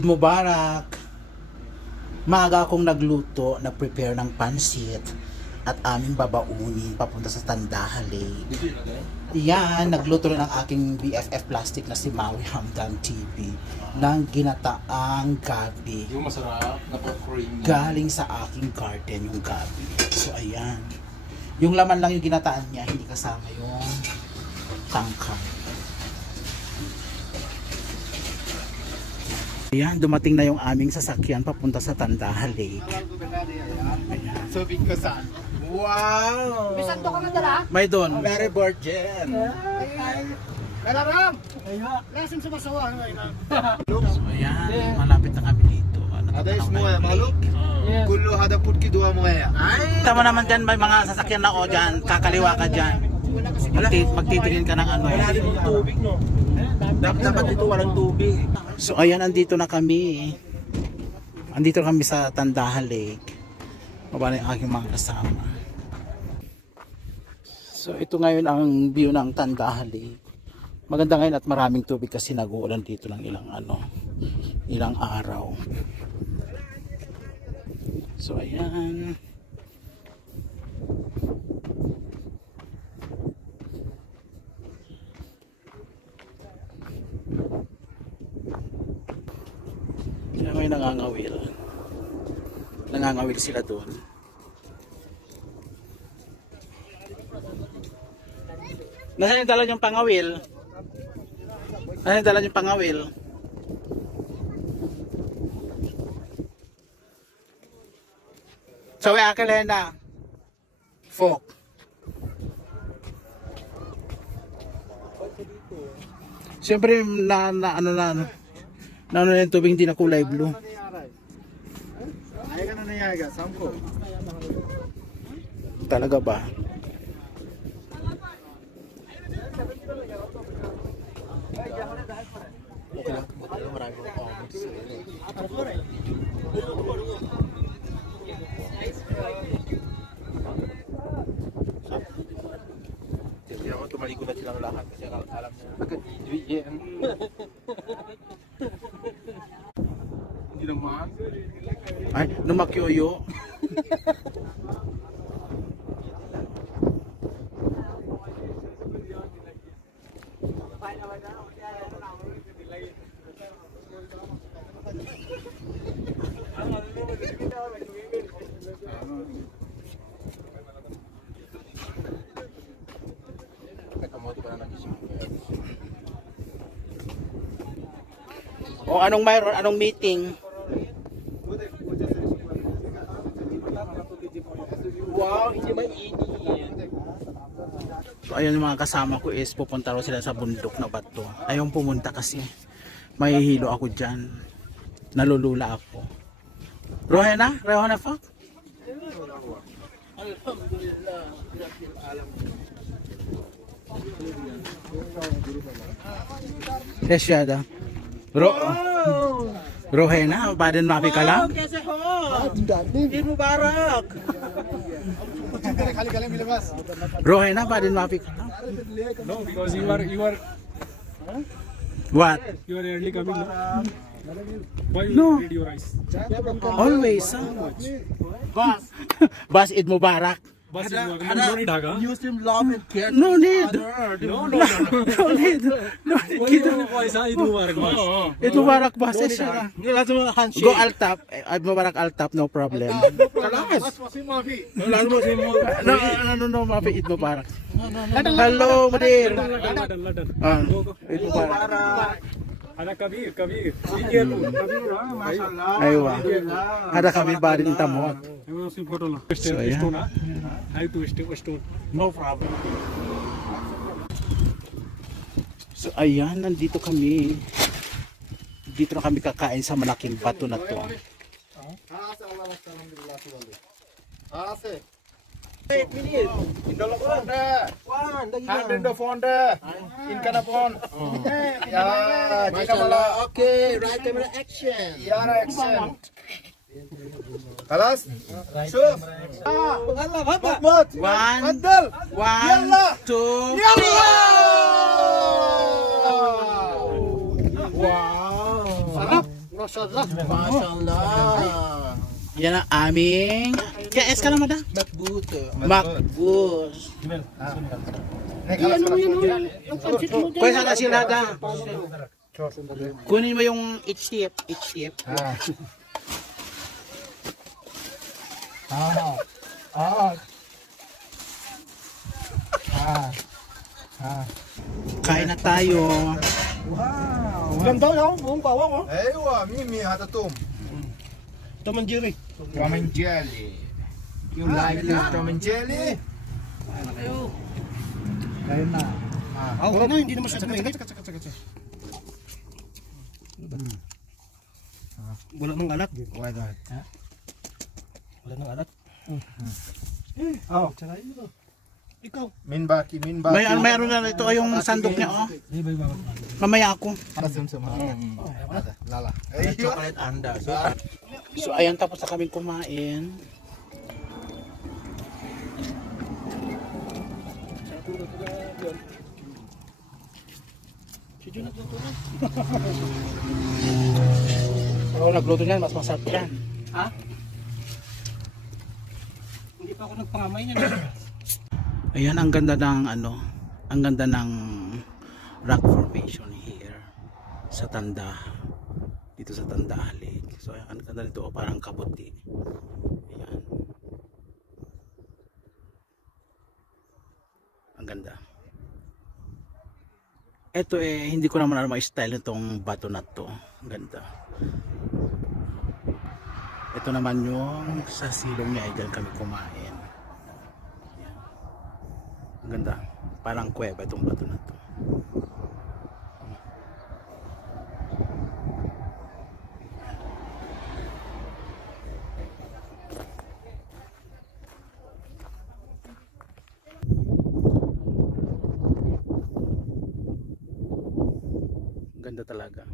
Mubarak! Maaga akong nagluto, nag-prepare ng pansit at aming babaunin papunta sa Tandahale. Yan, nagluto rin ang aking BFF plastic na si Maui Hamdan TV ng ginataang gabi. Yung masarap na cream. Galing sa aking garden yung gabi. So ayan. Yung laman lang yung ginataan niya, hindi kasama yung tangkang. Ayan, dumating na yung aming sasakyan papunta sa Tandahale. So bigkasan. Wow! May santo ka madala? May doon. Very virgin. Nalaram! Lasing sumasawa. So ayan, malapit na kami dito. Ada semua ya, maluk? Kullu hada putki dua mo ya. Tama naman dyan, may mga sasakyan na o dyan, kakaliwa ka dyan. Magtitingin ka ng ano. Wala rin tubig, no? Dapat dito walang tubig. So ayan, andito na kami. Andito kami sa Tandahale. Baba na yung aking mga kasama. So ito ngayon ang view ng Tandahale. Maganda ngayon at maraming tubig kasi nag-uulan dito ng ilang araw. So ayan. Kaya may nangangawil. Nangangawil sila doon. Nasaan yung dala yung pangawil? Nasaan yung dala yung pangawil? So we akalena. Folk. Siyempre ano yung tubig hindi na kulay blue. Talaga ba? Okay lang, marami mga comments. Hindi ako tumalikod na silang lahat kasi alam niya. Nag-GM. Hindi naman. Ay, numakyoyo. O anong mayroon? Anong meeting? Wow, hindi mainit. So ayun, yung mga kasama ko is pupunta rin sila sa bundok na bato. Ayaw pumunta kasi mahihilo ako dyan. Nalulula ako. Rohena? Rohena Fak? Alhamdulillah. Resyada. Rohena, badan mapi ka lang? Kese ho! Eid Mubarak! Rohena, badan mapi ka lang? No, because you are What? you are early coming. No? Why you No. read your eyes? Always. Bas Eid Mubarak. Bus is working. No need dhaga. You seem love and care. No need. No. No need. No need. Kita voice Eid Mubarak bus. Eid Mubarak bas. Go altap. Eid Mubarak altap, no problem. No, mafi Eid Mubarak. Hello, Mudir. Eid Mubarak. Ada Kabir. Be careful. Aywa. Ada kami barin tamot. I will see photo. So, yeah. Stone. I to stone. No problem. So ayan, nandito kami. Dito na kami kakain sa malaking bato na to. Okay, right camera action. Yara action. خلاص شوف Allah, Baba! محمود One, تفضل one, two, يلا wow. sarap Masyaallah. Mashallah. Yan ang aming... Kaya es ka naman da? Makbut. Makbus. Ano mo yun? Ang pansit mo dyan. Kuya sana sila da. Kunin mo yung HTF. HTF. Kain na tayo. Ganda no? Buong bawang oh. Aywa, Mimi hatatum. Tom and Jerry. Tom and jelly. You like this Tom and jelly? Kain na. Wala na, hindi na masyadong mainit. Wala nang alat. Why not? Wala nang alat. Tsaka yun. Ikaw. Minbaki, minbaki. Mayroon na ito yung sandok niya oh. Mamaya ako. Sum-sum. Lala. Chocolate anda. So ayan, tapos na kaming kumain. Oh, nagluto niyan, mas masarap yan. Ha? Hindi pa ako nagpangamay niyan. Ayan, ang ganda ng ano, ang ganda ng rock formation here sa Tanda. Dito sa Tanda Lake. So ang ganda nito, oh, parang kabuti. Ayan. Ang ganda. Ito hindi ko naman alam ang style nitong bato na to. Ang ganda. Ito naman yung sa silong niya, dyan kami kumain. Ayan. Ang ganda. Parang kuweba itong bato na to. Ganda talaga.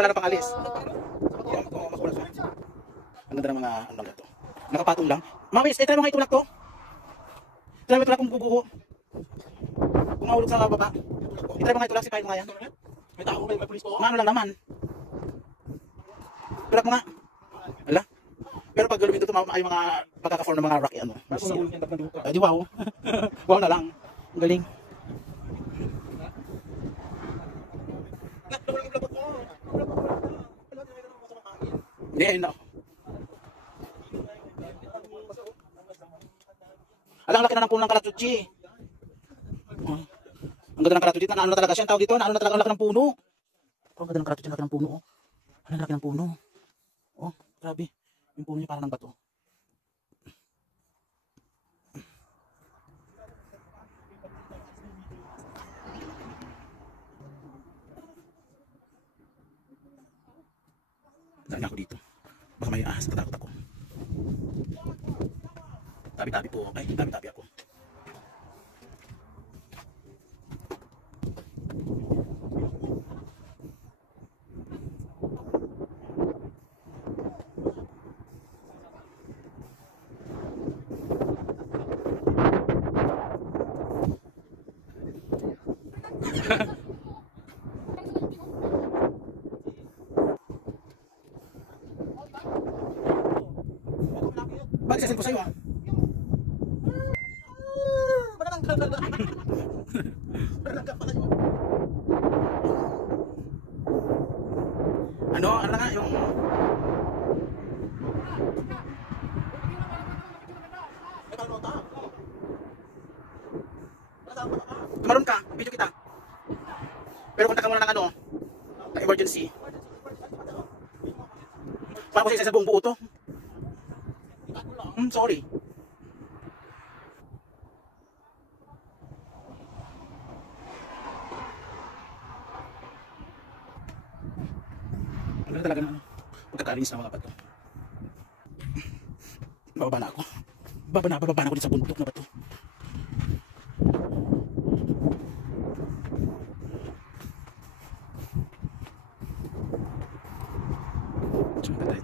Wala na pang alis. Ang ganda ng mga ano lang ito. Nakapatong lang. Mawis, try mo nga itulak to. Try mo itulak kung bubuo. Kung mahulog sa baba. Try mo nga itulak, sipahin mo nga yan. May tao, may pulis po. Ano lang naman. Tulak mo nga. Ala. Pero pag gulubin ito, ay mga pagkaka-form ng mga rock ano. Ay di wow. Wow na lang. Ang galing. Hindi, no. Alang laki na ng puno ng kalatuchi. Ang ganda ng kalatuchi. Ano na talaga siya? Ang tawag dito? Ano na talaga ang laki ng puno? Oh, ang ganda ng kalatuchi. Ang laki ng puno. Oh. Ano ang laki ng puno? Oh, grabe. Yung puno niya parang ng bato. Dami ako dito. Baka may ahas, natakot ako. Tabi-tabi po. Ay, tabi-tabi ako. Bakit sasin ko sa'yo ah? Ano na nga yung... Tumaron ka, video kita. Pero kontak ka muna ng ano, ng emergency. Para ko sa buong buo to. Sorry. Ano talaga na pagkakalinis ng mga bato. Bababa na ako. Bababa na ako din sa bundok na bato. Diyan na tayo.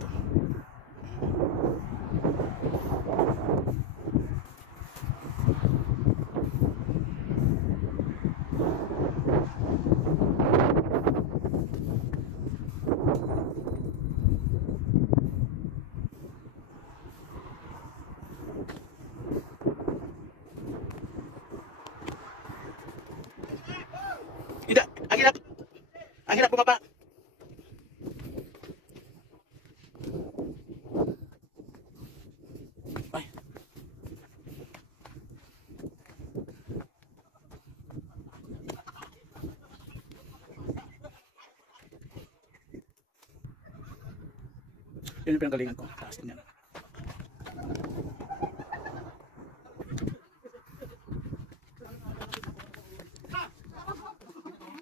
Yun yung pinanggalingan ko. Taas niya.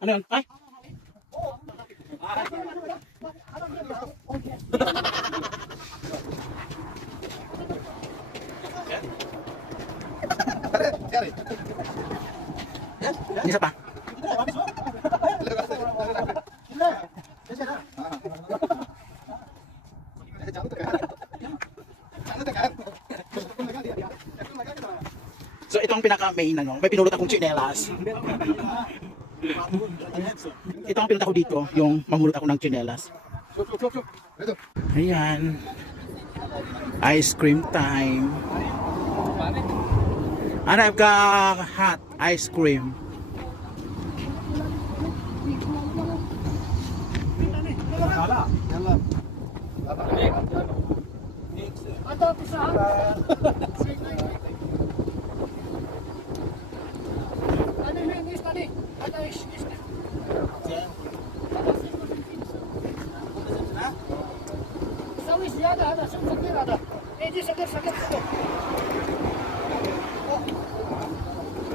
Ano yun? Ay! Isa pa. So ito ang pinaka-main ano, may pinulot akong tsinelas. Ito ang pinulot ako dito, yung mamulot ako ng tsinelas. Ayan. Ice cream time. And I've got hot ice cream.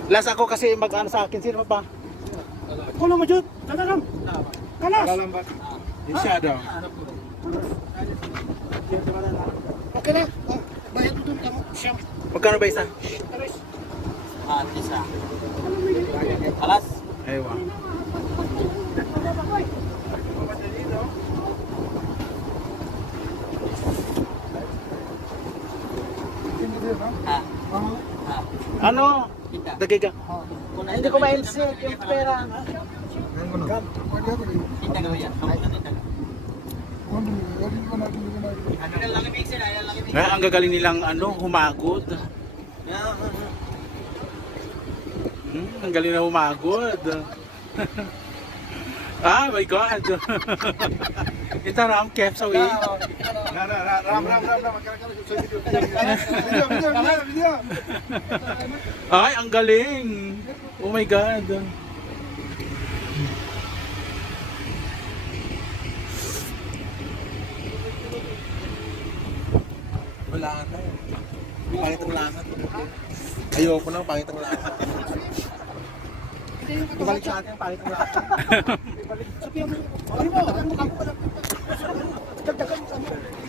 Last ako kasi mag-ano sa akin, sino pa? Kulo mo jud, tataram. Kalas. Masyado. Okay na. Bayad mo dun kamo. Siyam. Magkano ba isa? Taris. Isa. Alas. Aywa. Ano? Dagiga. Hindi ko ma-insert yung pera. Ang gagaling nilang ano, humagod. Ang galing na humagod. Ah, my God. Ito ram kep sa wi. Ay, ang galing. Oh my God. Wala na. Pangit ang lasa. Ayoko na, pangit ang lasa. Ibalik sa atin, pangit ang lasa. Sabihan mo. Ano mo? Ano mo kamo? Dagdagan mo.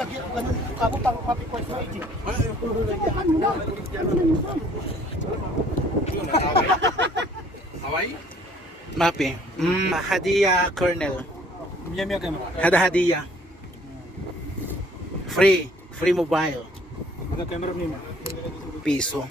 Lagyan mo ganun kamo pang mapikwas mo iji. Ano mo na? Hawaii? Mapi. Hadiah Colonel. Mia camera. Hadiah. Free mobile. Ada camera nih mah. Piso.